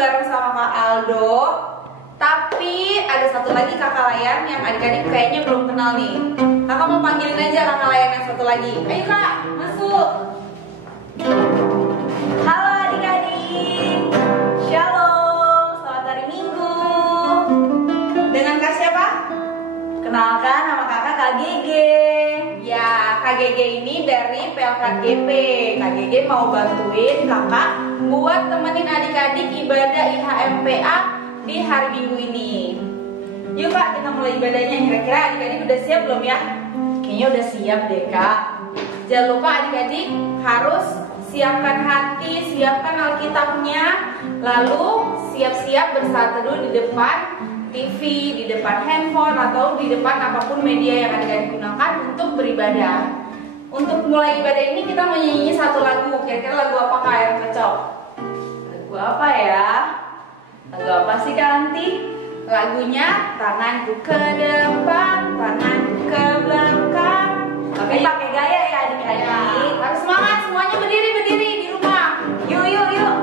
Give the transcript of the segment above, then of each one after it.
bareng sama Kak Aldo. Tapi ada satu lagi kakak layan yang adik-adik kayaknya belum kenal nih. Kakak mau panggilin aja kakak layan yang satu lagi. Ayo Kak, masuk. Halo adik-adik. Shalom, selamat hari Minggu. Dengan Kak siapa? Kenalkan, nama kakak Kak Gege. Ya, Kak Gege ini dari PLKGP. Kak Gege mau bantuin kakak buat temenin adik-adik ibadah IHMPA di hari Minggu ini. Yuk Kak, kita mulai ibadahnya. Kira-kira adik-adik udah siap belum ya? Kayaknya udah siap deh Kak. Jangan lupa adik-adik harus siapkan hati, siapkan Alkitabnya, lalu siap-siap bersaat teduh di depan TV, di depan handphone, atau di depan apapun media yang adik-adik gunakan untuk beribadah. Untuk mulai ibadah ini kita mau nyanyi satu lagu. Kira-kira lagu apakah yang cocok? Lagu apa ya? Lagu apa sih Kak Anti? Lagunya tanganku ke depan, tanganku ke belakang. Tapi pakai gaya ya adik-adik. Harus semangat, semuanya berdiri di rumah. Yuk yuk yuk.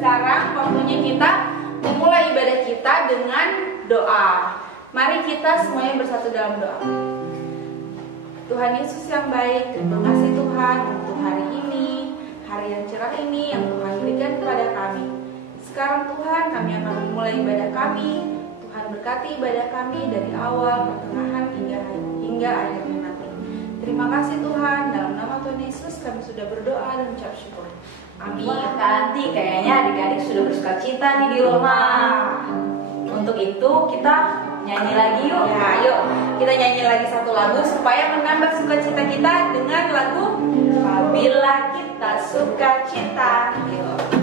Sekarang waktunya kita memulai ibadah kita dengan doa. Mari kita semuanya bersatu dalam doa. Tuhan Yesus yang baik, terima kasih Tuhan untuk hari ini, hari yang cerah ini yang Tuhan berikan kepada kami. Sekarang Tuhan, kami akan memulai ibadah kami. Tuhan berkati ibadah kami dari awal, pertengahan hingga akhirnya nanti. Terima kasih Tuhan, dalam nama Tuhan Yesus kami sudah berdoa dan ucap syukur. Amin. Wah Kak Anti, kayaknya adik-adik sudah bersuka cita nih di rumah. Untuk itu kita nyanyi lagi yuk. Ya, yuk kita nyanyi lagi satu lagu supaya menambah sukacita kita dengan lagu Apabila Kita Sukacita. Yuk.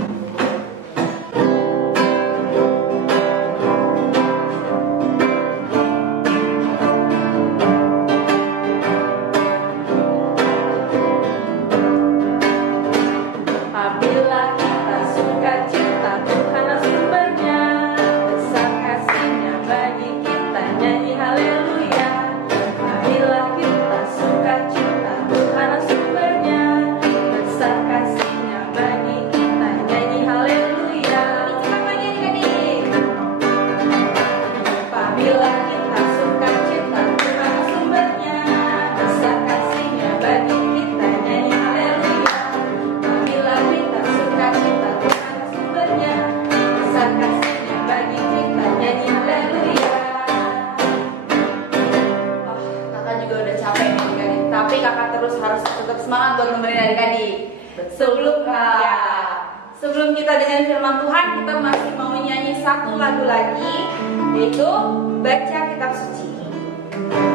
Semangat buat nemenin adik-adik. Sebelum kita dengan firman Tuhan, kita masih mau nyanyi satu lagu lagi, yaitu Baca Kitab Suci. Ku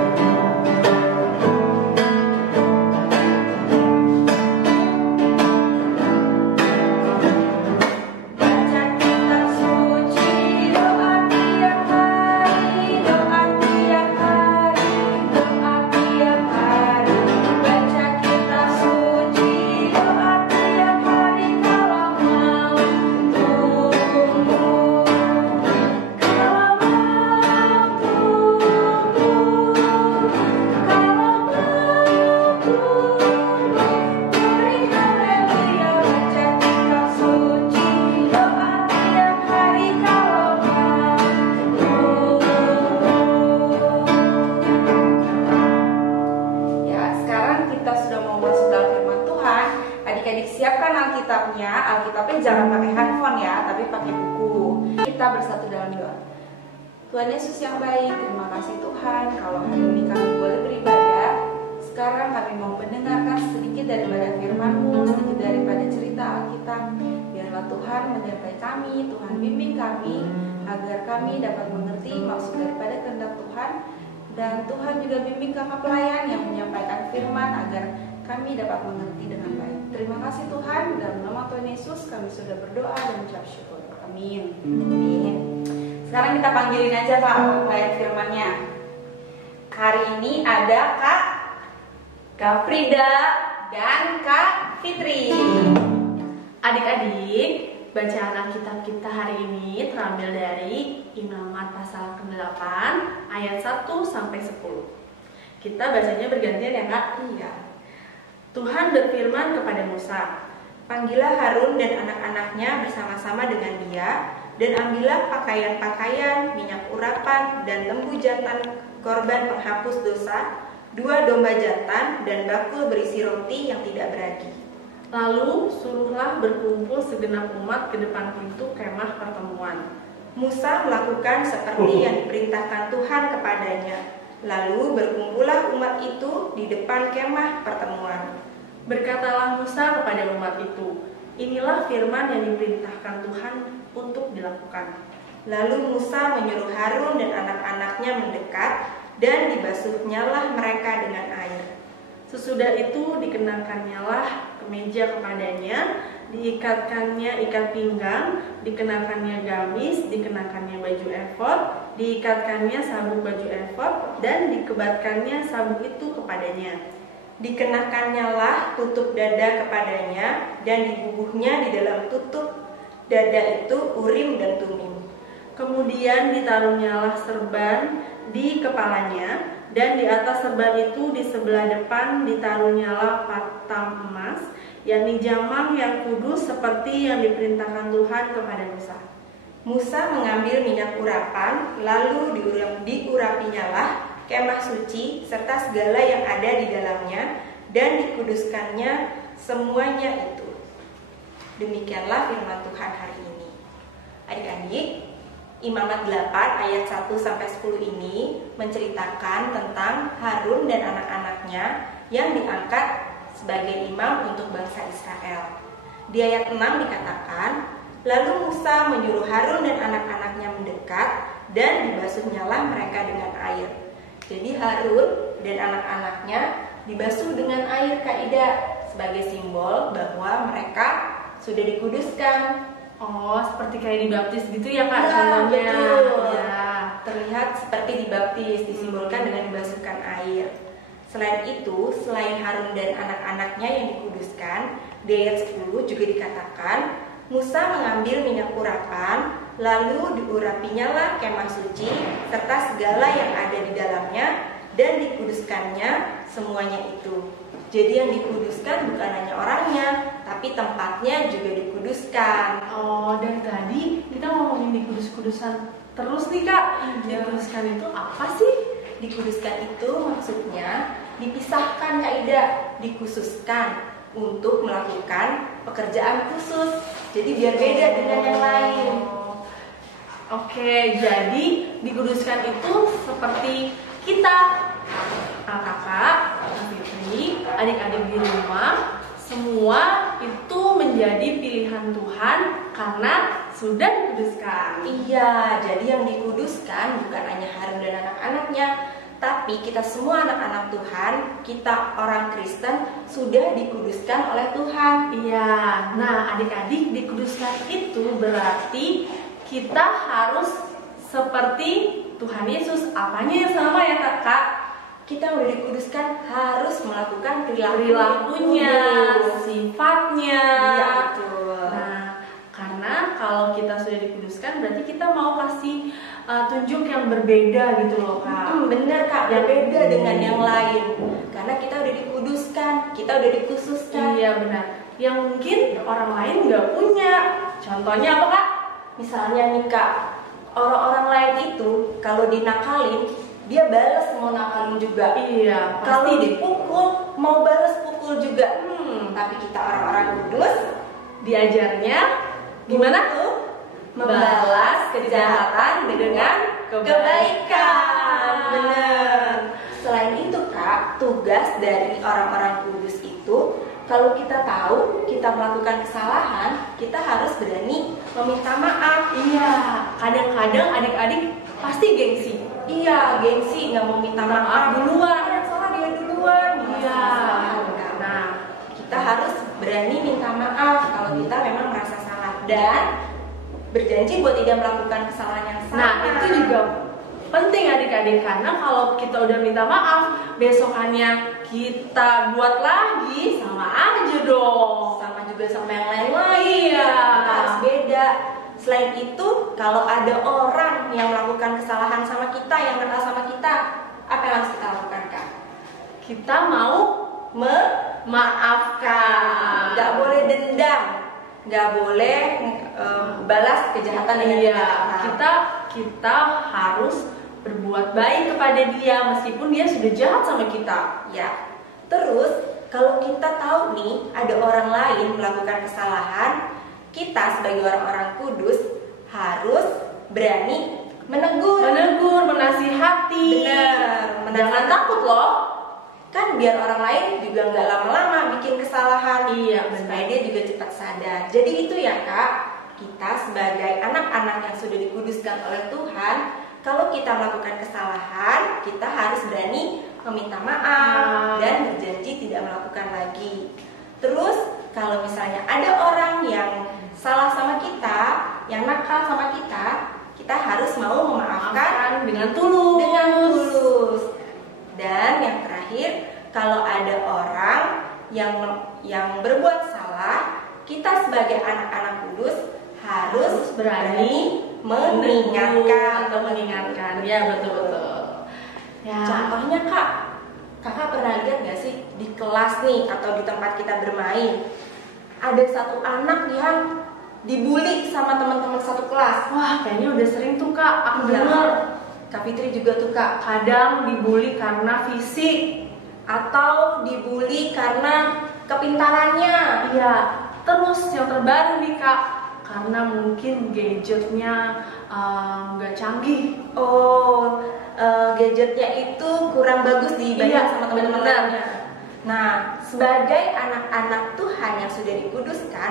jangan pakai handphone ya, tapi pakai buku. Kita bersatu dalam doa. Tuhan Yesus yang baik, terima kasih Tuhan kalau hari ini kami boleh beribadah. Sekarang kami mau mendengarkan sedikit daripada firman-Mu, sedikit daripada cerita Alkitab. Biarlah Tuhan menyertai kami, Tuhan bimbing kami, agar kami dapat mengerti maksud daripada kehendak Tuhan. Dan Tuhan juga bimbing kakak pelayan yang menyampaikan firman agar kami dapat mengerti dengan baik. Terima kasih Tuhan, dalam nama Tuhan Yesus kami sudah berdoa dan mengucap syukur. Amin. Amin. Sekarang kita panggilin aja Pak pelayan firmannya. Hari ini ada Kak Frida dan Kak Fitri. Adik-adik, bacaan Alkitab kita hari ini terambil dari Imamat pasal ke-8 ayat 1 sampai 10. Kita bacanya bergantian ya Kak? Iya. Tuhan berfirman kepada Musa, "Panggillah Harun dan anak-anaknya bersama-sama dengan dia, dan ambillah pakaian-pakaian, minyak urapan, dan lembu jantan korban penghapus dosa, 2 domba jantan, dan bakul berisi roti yang tidak beragi. lalu suruhlah berkumpul segenap umat ke depan pintu kemah pertemuan." Musa melakukan seperti yang diperintahkan Tuhan kepadanya. Lalu berkumpullah umat itu di depan kemah pertemuan. Berkatalah Musa kepada umat itu, "Inilah firman yang diperintahkan Tuhan untuk dilakukan." Lalu Musa menyuruh Harun dan anak-anaknya mendekat, dan dibasuhnyalah mereka dengan air. Sesudah itu dikenakannya kemeja kepadanya, diikatkannya ikat pinggang, dikenakannya gamis, dikenakannya baju efod, diikatkannya sabuk baju efod, dan dikebatkannya sabuk itu kepadanya. Dikenakannya tutup dada kepadanya, dan dibubuhnya di dalam tutup dada itu Urim dan Tumim. Kemudian ditaruhnyalah serban di kepalanya, dan di atas serban itu di sebelah depan ditaruhnyalah patam emas, yakni jamang yang kudus seperti yang diperintahkan Tuhan kepada Musa. Musa mengambil minyak urapan, lalu diurapinyalah kemah suci serta segala yang ada di dalamnya, dan dikuduskannya semuanya itu. Demikianlah firman Tuhan hari ini. Adik-adik, Imamat 8 ayat 1-10 ini menceritakan tentang Harun dan anak-anaknya yang diangkat sebagai imam untuk bangsa Israel. Di ayat 6 dikatakan, lalu Musa menyuruh Harun dan anak-anaknya mendekat, dan dibasuhnyalah mereka dengan air. Jadi Harun dan anak-anaknya dibasuh dengan air Kak sebagai simbol bahwa mereka sudah dikuduskan. Oh, seperti kayak dibaptis gitu ya Kak? Ya, contohnya. betul. Ya. Terlihat seperti dibaptis, disimbolkan dengan dibasuhkan air. Selain itu, selain Harun dan anak-anaknya yang dikuduskan, di ayat 10 juga dikatakan, Musa mengambil minyak urapan, lalu diurapinyalah kemah suci, serta segala yang ada di dalamnya, dan dikuduskannya semuanya itu. Jadi yang dikuduskan bukan hanya orangnya, tapi tempatnya juga dikuduskan. Oh, dari tadi kita ngomongin dikudus-kudusan terus nih Kak. Iya. Dikuduskan itu apa sih? Dikuduskan itu maksudnya dipisahkan Kak Ida, dikhususkan untuk melakukan pekerjaan khusus. Jadi biar beda dengan yang lain. Oke, jadi dikuduskan itu seperti kita, kakak, Fitri, adik-adik di rumah, semua itu menjadi pilihan Tuhan karena sudah dikuduskan. Iya, jadi yang dikuduskan bukan hanya Harun dan anak-anaknya, tapi kita semua anak-anak Tuhan, kita orang Kristen sudah dikuduskan oleh Tuhan. Iya, nah adik-adik dikuduskan itu berarti kita harus seperti Tuhan Yesus. Apanya yang sama ya Kak? Kita udah dikuduskan harus melakukan Perilakunya, sifatnya. Iya, betul. Nah, karena kalau kita sudah dikuduskan berarti kita mau kasih tunjuk yang berbeda gitu loh Kak. Bener Kak, berbeda dengan yang lain. Karena kita udah dikuduskan, kita udah dikhususkan. Iya benar. Yang mungkin orang lain nggak punya. Contohnya apa Kak? Misalnya nih Kak, orang-orang lain itu kalau dinakalin, dia balas mau nakalin juga. Iya. Kalau dipukul, mau balas pukul juga. Tapi kita orang-orang kudus, Diajarnya Gimana? Untuk membalas kejahatan dengan kebaikan. Benar. Selain itu Kak, tugas dari orang-orang kudus itu, kalau kita tahu kita melakukan kesalahan, kita harus berani meminta maaf. Iya, kadang-kadang adik-adik pasti gengsi. Iya, gengsi, nggak mau minta maaf duluan. Yang salah dia duluan. Iya. Nah, kita harus berani minta maaf kalau kita memang merasa salah dan berjanji buat tidak melakukan kesalahan yang sama. Nah, itu juga penting adik-adik, karena kalau kita udah minta maaf, besokannya kita buat lagi, sama aja dong. Sama juga sama yang lain-lain. Iya. Kita harus beda. Selain itu, kalau ada orang yang melakukan kesalahan sama kita, yang kenal sama kita, apa yang harus kita lakukan, Kak? Kita mau memaafkan. Nggak boleh dendam, nggak boleh balas kejahatan dengan kejahatan. Kita harus berbuat baik kepada dia meskipun dia sudah jahat sama kita. Ya. Terus kalau kita tahu nih ada orang lain melakukan kesalahan, kita sebagai orang-orang kudus harus berani menegur, menasihati. Benar, Jangan takut loh. Kan biar orang lain juga nggak lama-lama bikin kesalahan. Iya, supaya dia juga cepat sadar. Jadi itu ya Kak, kita sebagai anak-anak yang sudah dikuduskan oleh Tuhan, kalau kita melakukan kesalahan, kita harus berani meminta maaf dan berjanji tidak melakukan lagi. Terus kalau misalnya ada orang yang salah sama kita, yang nakal sama kita, kita harus mau memaafkan dengan tulus. Dan yang terakhir, kalau ada orang yang berbuat salah, kita sebagai anak-anak kudus harus berani mengingatkan. Ya, betul. Ya. Contohnya Kak, Kakak pernah lihat gak sih di kelas nih atau di tempat kita bermain, ada satu anak yang dibully sama teman-teman satu kelas. Wah, kayaknya udah sering tuh Kak, aku dengar. Kak Fitri juga tuh Kak, kadang dibully karena fisik atau dibully karena kepintarannya. Iya, terus yang terbaru nih Kak, karena mungkin gadgetnya nggak canggih. Gadgetnya itu kurang bagus dibanding sama teman-teman lainnya. Nah, sebagai anak-anak Tuhan yang sudah dikuduskan,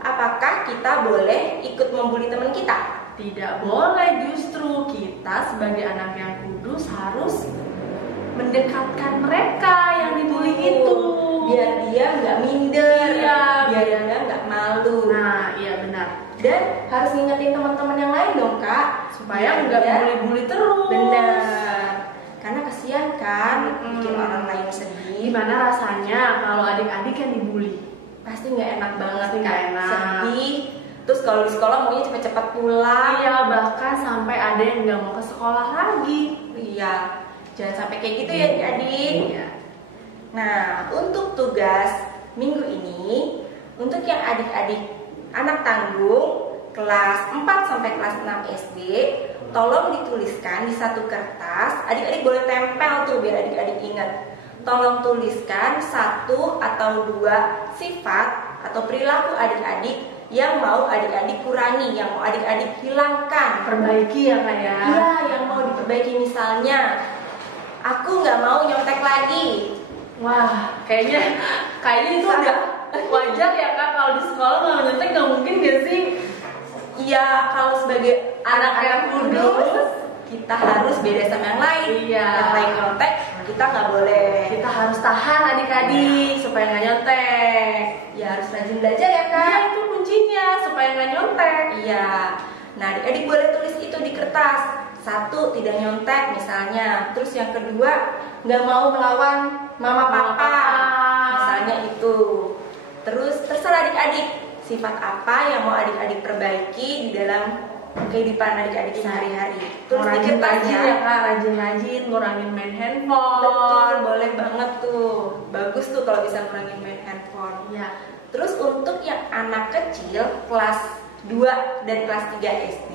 apakah kita boleh ikut membuli teman kita? Tidak boleh, justru kita sebagai anak yang kudus harus mendekatkan mereka yang dibully itu, biar dia nggak minder, biar dia nggak malu. Nah, iya benar. Dan harus ngingetin teman-teman yang lain dong Kak, supaya nggak bully-bully terus. Benar, karena kasihan kan bikin orang lain sedih. Gimana rasanya kalau adik-adik yang dibully? Pasti nggak enak banget, nggak enak. Sedih. Terus kalau di sekolah maunya cepet-cepet pulang. Iya, bahkan sampai ada yang nggak mau ke sekolah lagi. Iya, jangan sampai kayak gitu ya adik-adik. Iya. Nah, untuk tugas minggu ini, untuk yang adik-adik anak tanggung kelas 4 sampai kelas 6 SD, tolong dituliskan di satu kertas. Adik-adik boleh tempel tuh biar adik-adik ingat. Tolong tuliskan 1 atau 2 sifat atau perilaku adik-adik yang mau adik-adik kurangi, yang mau adik-adik hilangkan. Perbaiki ya Kak ya? Iya, yang mau diperbaiki. Misalnya, aku nggak mau nyontek lagi. Wah, kayaknya itu udah wajar ya Kak, kalau di sekolah nggak nyontek nggak mungkin gak sih? Iya, kalau sebagai anak yang kudus, kita harus beda sama yang lain. Iya. Yang lain nyontek, kita nggak boleh. Kita harus tahan adik-adik supaya nggak nyontek. Ya harus rajin belajar ya Kak. Iya, itu kuncinya supaya nggak nyontek. Iya. Nah, adik-adik boleh tulis itu di kertas. 1, tidak nyontek misalnya. Terus yang kedua, nggak mau melawan mama papa. Misalnya itu. Terus terserah adik-adik sifat apa yang mau adik-adik perbaiki di dalam kehidupan adik-adik sehari-hari. Terus di kertas ya Kak, rajin-rajin ngurangin main handphone. Betul, boleh banget tuh. Bagus tuh kalau bisa ngurangin main handphone. Ya. Terus untuk yang anak kecil kelas 2 dan kelas 3 SD,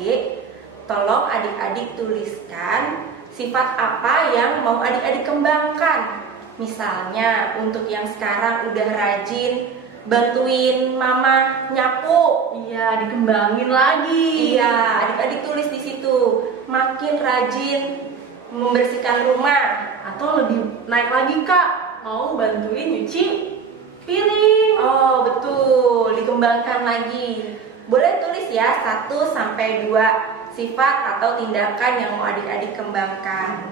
tolong adik-adik tuliskan sifat apa yang mau adik-adik kembangkan. Misalnya untuk yang sekarang udah rajin bantuin mama nyapu. Iya, dikembangin lagi. Iya, adik-adik tulis di situ, makin rajin membersihkan rumah. Atau lebih naik lagi Kak, mau bantuin nyuci piring. Oh, betul, dikembangkan lagi. Boleh tulis ya 1 sampai 2 sifat atau tindakan yang mau adik-adik kembangkan.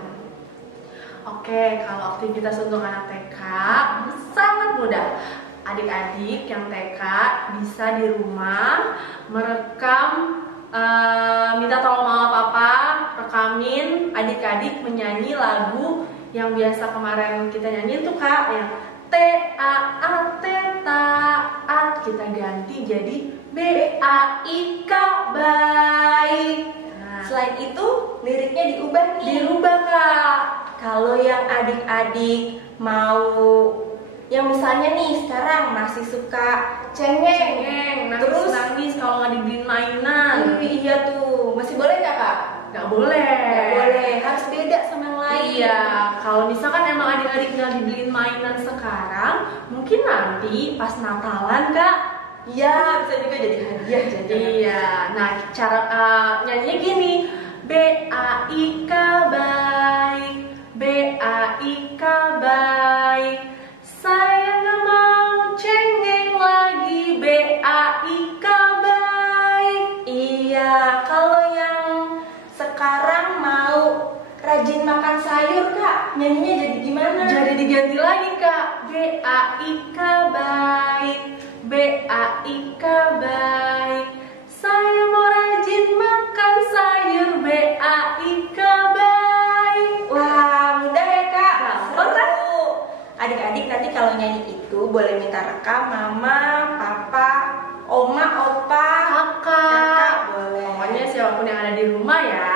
Oke, kalau aktivitas untuk anak TK sangat mudah. Adik-adik yang TK bisa di rumah merekam, minta tolong mama papa rekamin adik-adik menyanyi lagu yang biasa kemarin kita nyanyiin tuh Kak, yang T-A-A-T taat, kita ganti jadi B-A-I-K baik. Nah, Selain itu, liriknya diubah nih. dirubah Kak. Kalau yang adik-adik mau, yang misalnya nih sekarang masih suka cengeng, Terus nangis kalau nggak dibeliin mainan. Iya tuh, masih boleh nggak Kak? Nggak boleh. Nggak boleh, harus beda sama yang lain. Iya, kalau misalkan emang adik-adik nggak dibeliin mainan sekarang, mungkin nanti pas Natalan Kak. Iya, bisa juga jadi hadiah. Iya, nah cara nyanyinya gini, B-A-I-K baik, B-A-I-K baik, saya nggak mau cengeng lagi, B-A-I-K baik. Iya, kalau yang sekarang mau rajin makan sayur Kak, nyanyinya jadi gimana? Jadi diganti lagi Kak, B-A-I-K baik, B-A-I-K baik, saya mau rajin makan sayur, B-A-I-K baik. Wah, mudah ya Kak. Gampang, kan? Seru. Adik-adik nanti kalau nyanyi itu boleh minta rekam mama, papa, oma, opa, Kakak, boleh. pokoknya siapapun yang ada di rumah ya,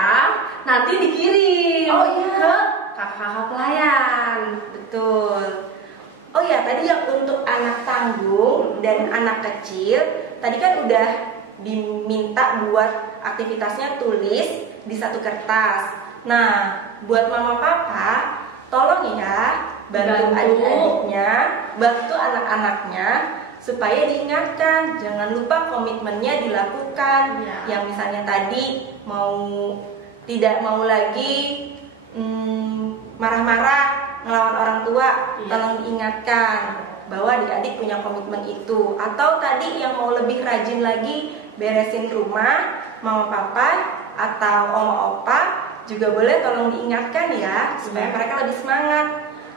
nanti dikirim Oh, iya. ke kakak-kakak pelayan. Betul. Oh ya, tadi yang untuk anak tanggung dan anak kecil, tadi kan udah diminta buat aktivitasnya tulis di satu kertas. Nah, buat mama papa, tolong ya bantu adik-adiknya, bantu anak-anaknya supaya diingatkan, jangan lupa komitmennya dilakukan. Ya. Yang misalnya tadi tidak mau lagi marah-marah ngelawan orang tua, Iya. tolong diingatkan bahwa adik-adik punya komitmen itu. Atau tadi yang mau lebih rajin lagi beresin rumah, mama papa atau oma opa juga boleh tolong diingatkan ya, supaya Iya. mereka lebih semangat.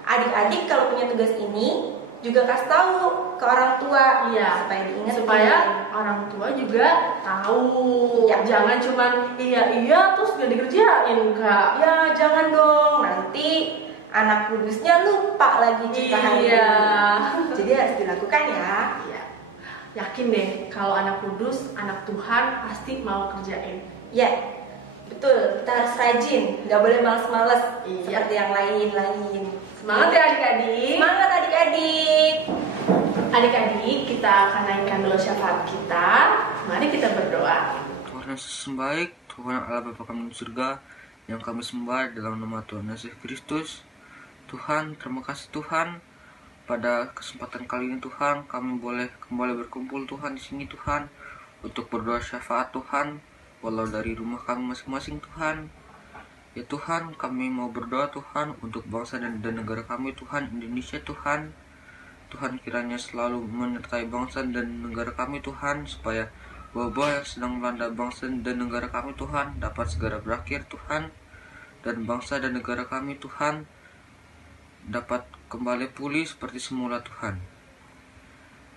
Adik-adik kalau punya tugas ini juga kasih tahu ke orang tua, Iya, supaya diingat, supaya orang tua juga tahu. Ya. Jangan cuman iya terus gak dikerjain Kak. ya jangan dong, nanti anak kudusnya lupa lagi cipta hari Iya. ini. Jadi harus dilakukan ya. Iya. Yakin deh kalau anak kudus, anak Tuhan pasti mau kerjain. Ya, betul. Kita harus rajin, nggak boleh males-males Iya. seperti yang lain-lain. Semangat ya adik-adik. Semangat adik-adik. Adik-adik, kita akan naikkan dulu syafaat kita. Mari kita berdoa. Tuhan Yesus yang baik, Tuhan Allah Bapa kami di surga, yang kami sembah dalam nama Tuhan Yesus Kristus. Tuhan, terima kasih Tuhan. Pada kesempatan kali ini Tuhan, kami boleh kembali berkumpul Tuhan di sini Tuhan, untuk berdoa syafaat Tuhan, walau dari rumah kami masing-masing Tuhan. Ya Tuhan, kami mau berdoa Tuhan untuk bangsa dan negara kami Tuhan, Indonesia Tuhan. Tuhan kiranya selalu menyertai bangsa dan negara kami Tuhan, supaya wabah yang sedang melanda bangsa dan negara kami Tuhan dapat segera berakhir Tuhan, dan bangsa dan negara kami Tuhan dapat kembali pulih seperti semula Tuhan.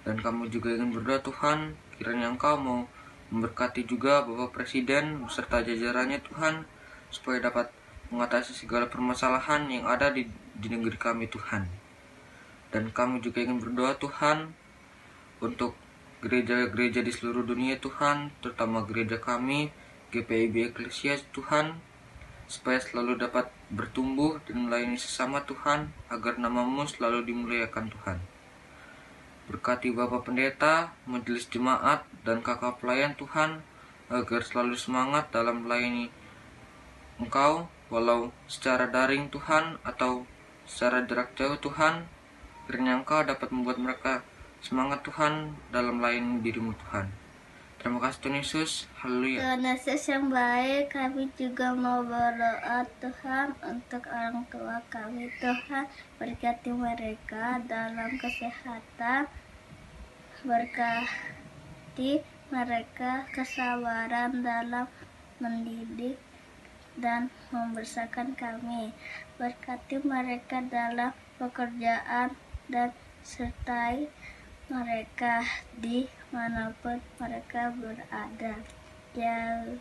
Dan kami juga ingin berdoa Tuhan, kiranya Engkau mau memberkati juga Bapak Presiden beserta jajarannya Tuhan, supaya dapat mengatasi segala permasalahan yang ada di negeri kami Tuhan. Dan kami juga ingin berdoa Tuhan untuk gereja-gereja di seluruh dunia Tuhan, terutama gereja kami GPIB Eklesia Tuhan, supaya selalu dapat bertumbuh dan melayani sesama Tuhan, agar nama-Mu selalu dimuliakan Tuhan. Berkati Bapak Pendeta, majelis jemaat, dan kakak pelayan Tuhan, agar selalu semangat dalam melayani Engkau, walau secara daring Tuhan atau secara jarak jauh Tuhan. Kiranya Engkau dapat membuat mereka Semangat Tuhan dalam melayani dirimu Tuhan. Terima kasih Tuhan Yesus. Haleluya. Tuhan Yesus yang baik, kami juga mau berdoa Tuhan untuk orang tua kami. Tuhan, berkati mereka dalam kesehatan, berkati mereka kesabaran dalam mendidik dan membesarkan kami. Berkati mereka dalam pekerjaan dan sertai mereka di manapun mereka berada. Jauh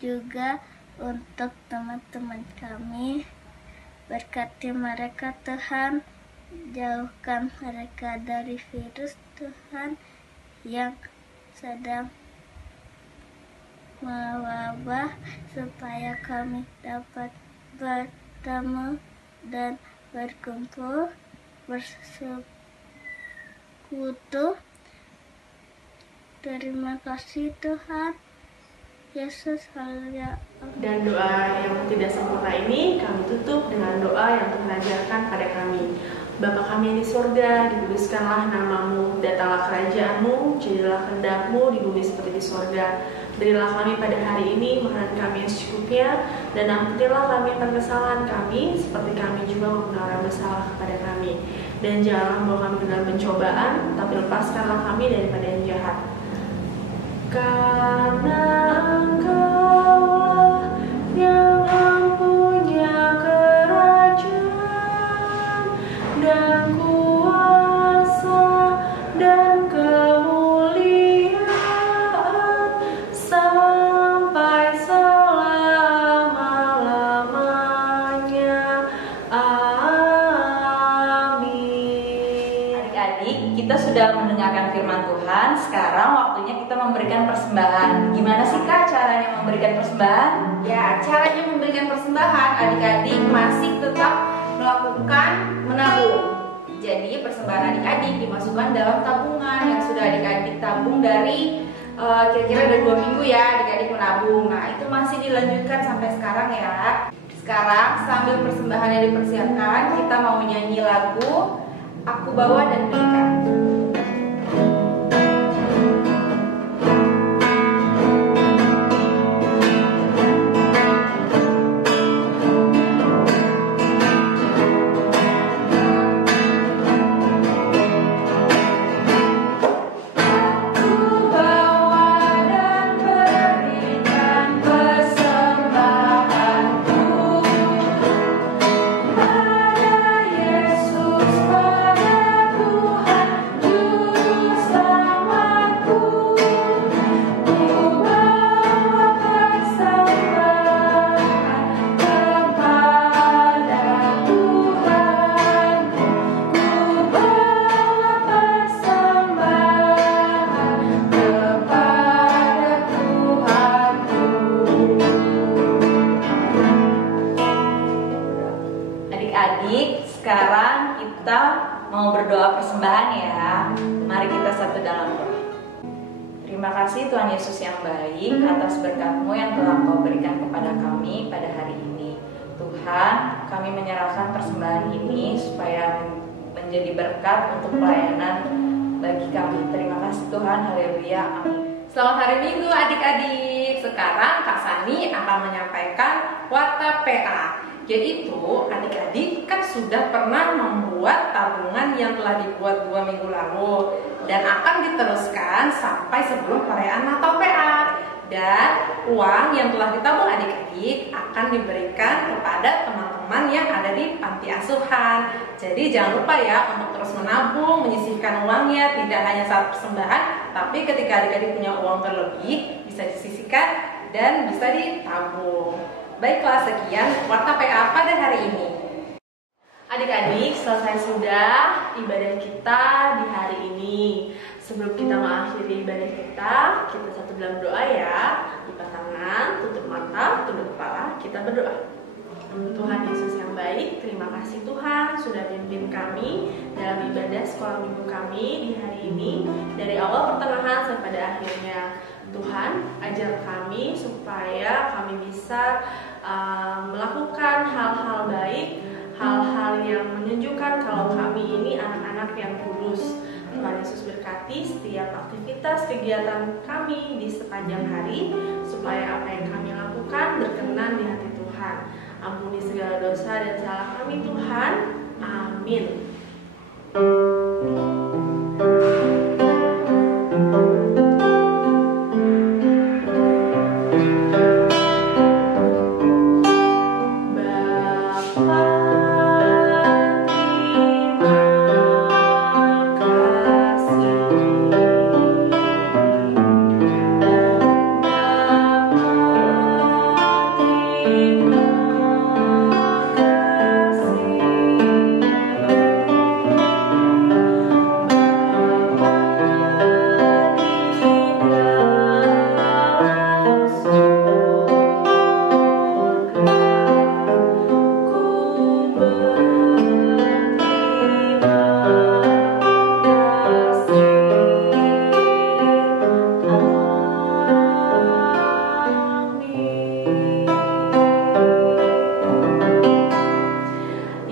juga untuk teman-teman kami, berkati mereka Tuhan, jauhkan mereka dari virus Tuhan yang sedang mewabah, supaya kami dapat bertemu dan berkumpul bersekutu. Terima kasih Tuhan Yesus. Haleluya. Dan doa yang tidak sempurna ini kami tutup dengan doa yang Tuhan ajarkan pada kami. Bapa kami yang di surga, dikuduskanlah namamu, datanglah kerajaanmu, jadilah kehendakmu di bumi seperti di surga. Berilah kami pada hari ini makanan kami yang secukupnya, dan ampunilah kami akan kesalahan kami, seperti kami juga mengampuni orang bersalah kepada kami. Dan janganlah membawa kami ke dalam pencobaan, tapi lepaskanlah kami daripada yang jahat. Karena Engkaulah yang mempunyai kerajaan dan kuasa dan kemuliaan sampai selama-lamanya. Amin. Adik-adik, kita sudah mendengarkan firman Tuhan. Sekarang waktunya kita memberikan persembahan. Gimana sih Kak caranya memberikan persembahan? Ya, caranya memberikan persembahan, adik-adik masih tetap melakukan menabung. Jadi persembahan adik-adik dimasukkan dalam tabungan yang sudah adik-adik tabung dari kira-kira ada 2 minggu ya adik-adik menabung. Nah itu masih dilanjutkan sampai sekarang ya. Sekarang sambil persembahannya dipersiapkan, kita mau nyanyi lagu Aku Bawa dan Berikan. Adik-adik, sekarang kita mau berdoa persembahan ya. Mari kita satu dalam doa. Terima kasih Tuhan Yesus yang baik atas berkat-Mu yang telah Kau berikan kepada kami pada hari ini. Tuhan, kami menyerahkan persembahan ini supaya menjadi berkat untuk pelayanan bagi kami. Terima kasih Tuhan, haleluya, amin. Selamat hari Minggu adik-adik. Sekarang Kak Sani akan menyampaikan warta PA. Yaitu adik-adik kan sudah pernah membuat tabungan yang telah dibuat 2 minggu lalu dan akan diteruskan sampai sebelum perayaan Natal PA. Dan uang yang telah ditabung adik-adik akan diberikan kepada teman-teman yang ada di panti asuhan. Jadi jangan lupa ya untuk terus menabung, menyisihkan uangnya, tidak hanya saat persembahan, tapi ketika adik-adik punya uang terlebih bisa disisihkan dan bisa ditabung. Baiklah, sekian warta PA pada hari ini. Adik-adik, selesai sudah ibadah kita di hari ini. Sebelum kita mengakhiri ibadah kita satu dalam doa ya. Lipat tangan, tutup mata, tunduk kepala, kita berdoa. Tuhan Yesus yang baik, terima kasih Tuhan sudah pimpin kami dalam ibadah sekolah minggu kami di hari ini. Dari awal pertengahan sampai pada akhirnya. Tuhan, ajar kami supaya kami bisa melakukan hal-hal baik, hal-hal yang menunjukkan kalau kami ini anak-anak anak yang kudus. Tuhan Yesus berkati setiap aktivitas kegiatan kami di sepanjang hari, supaya apa yang kami lakukan berkenan di hati Tuhan. Ampuni segala dosa dan salah kami Tuhan. Amin.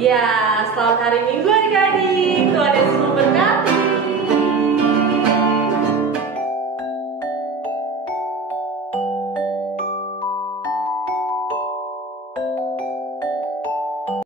Ya, selamat hari Minggu